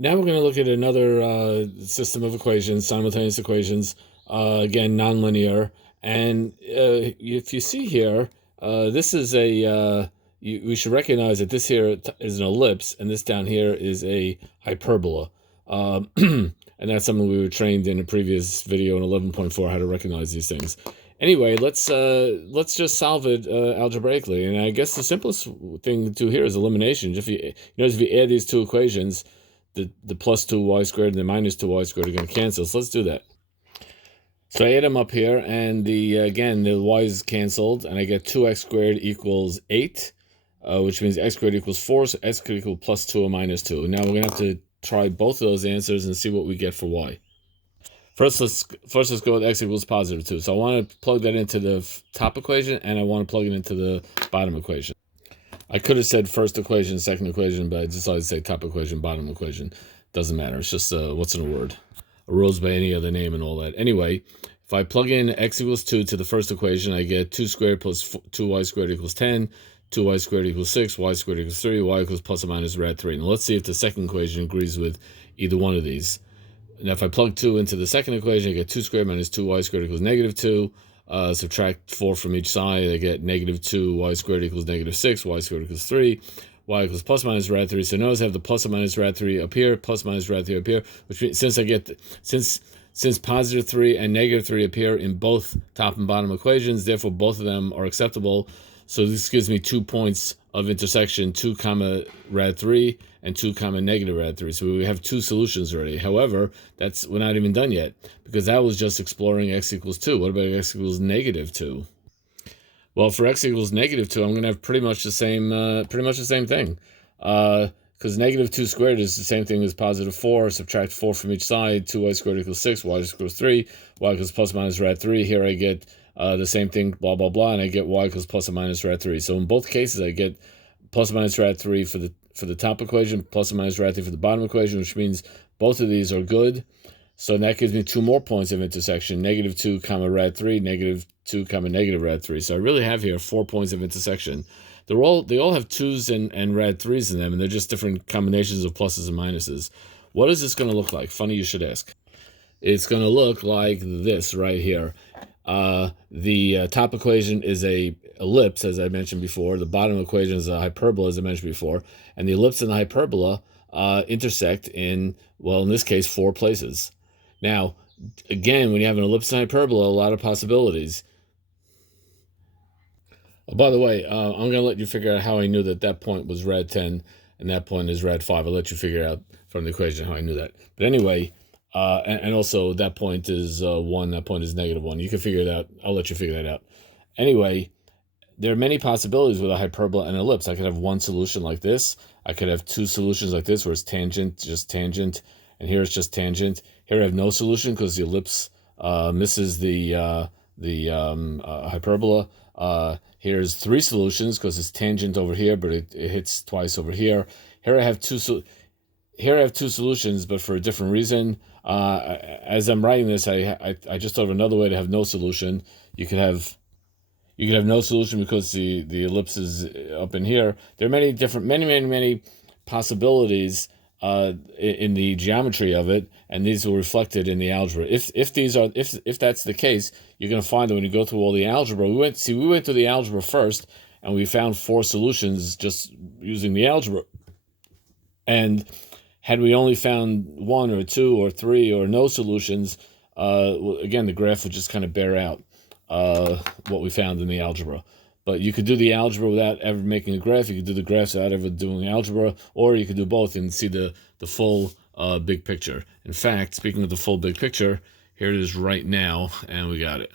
Now we're going to look at another system of equations, simultaneous equations, again, nonlinear. And if you see here, this is we should recognize that this here is an ellipse, and this down here is a hyperbola. And that's something we were trained in a previous video in 11.4, how to recognize these things. Anyway, let's just solve it algebraically. And I guess the simplest thing to do here is elimination. If you notice, if you add these two equations, the plus 2y squared and the minus 2y squared are going to cancel. So let's do that. So I add them up here, and again, the y is canceled, and I get 2x squared equals 8, which means x squared equals 4, so x could equal plus 2 or minus 2. Now we're going to have to try both of those answers and see what we get for y. First, let's go with x equals positive 2. So I want to plug that into the top equation, and I want to plug it into the bottom equation. I could have said first equation, second equation, but I decided to say top equation, bottom equation. Doesn't matter. It's just what's in a word. Arose by any other name and all that. Anyway, if I plug in x equals 2 to the first equation, I get 2 squared plus 2y squared equals 10, 2y squared equals 6, y squared equals 3, y equals plus or minus rad 3. Now let's see if the second equation agrees with either one of these. Now if I plug 2 into the second equation, I get 2 squared minus 2y squared equals negative 2. Subtract 4 from each side, I get negative 2, y squared equals negative 6, y squared equals 3, y equals plus minus rad 3. So notice I have the plus or minus rad 3 up here, plus minus rad 3 up here, which means since positive 3 and negative 3 appear in both top and bottom equations, therefore both of them are acceptable. So this gives me 2 points of intersection, 2 comma rad 3 and 2 comma negative rad 3. So we have 2 solutions already. However, we're not even done yet, because that was just exploring x equals 2. What about x equals negative 2? Well, for x equals negative 2, I'm going to have pretty much the same thing. Because negative 2 squared is the same thing as positive 4. Subtract 4 from each side. 2y squared equals 6. Y equals 3. Y equals plus minus rad 3. Here I get the same thing, blah, blah, blah, and I get y equals plus or minus rad 3. So in both cases, I get plus or minus rad 3 for the top equation, plus or minus rad 3 for the bottom equation, which means both of these are good. So that gives me 2 more points of intersection, negative 2 comma rad 3, negative 2 comma negative rad 3. So I really have here 4 points of intersection. They all have 2's and rad 3's in them, and they're just different combinations of pluses and minuses. What is this going to look like? Funny you should ask. It's going to look like this right here. The top equation is a ellipse, as I mentioned before. The bottom equation is a hyperbola, as I mentioned before. And the ellipse and the hyperbola intersect in this case, 4 places. Now, again, when you have an ellipse and hyperbola, a lot of possibilities. Oh, by the way, I'm going to let you figure out how I knew that point was rad 10 and that point is rad 5. I'll let you figure out from the equation how I knew that. But anyway, and also that point is 1, that point is negative 1. You can figure it out. I'll let you figure that out. Anyway, there are many possibilities with a hyperbola and ellipse. I could have one solution like this. I could have 2 solutions like this where it's tangent, just tangent, and here it's just tangent. Here I have no solution because the ellipse misses the hyperbola. Here's 3 solutions because it's tangent over here, but it hits twice over here. Here I have 2 solutions, but for a different reason. As I'm writing this, I just thought of another way to have no solution. You could have no solution because the ellipse is up in here. There are many possibilities in the geometry of it, and these are reflected in the algebra. If that's the case, you're going to find that when you go through all the algebra, we went through the algebra first, and we found 4 solutions just using the algebra. And had we only found 1 or 2 or 3 or no solutions, again, the graph would just kind of bear out what we found in the algebra. But you could do the algebra without ever making a graph. You could do the graphs without ever doing algebra, or you could do both and see the full big picture. In fact, speaking of the full big picture, here it is right now, and we got it.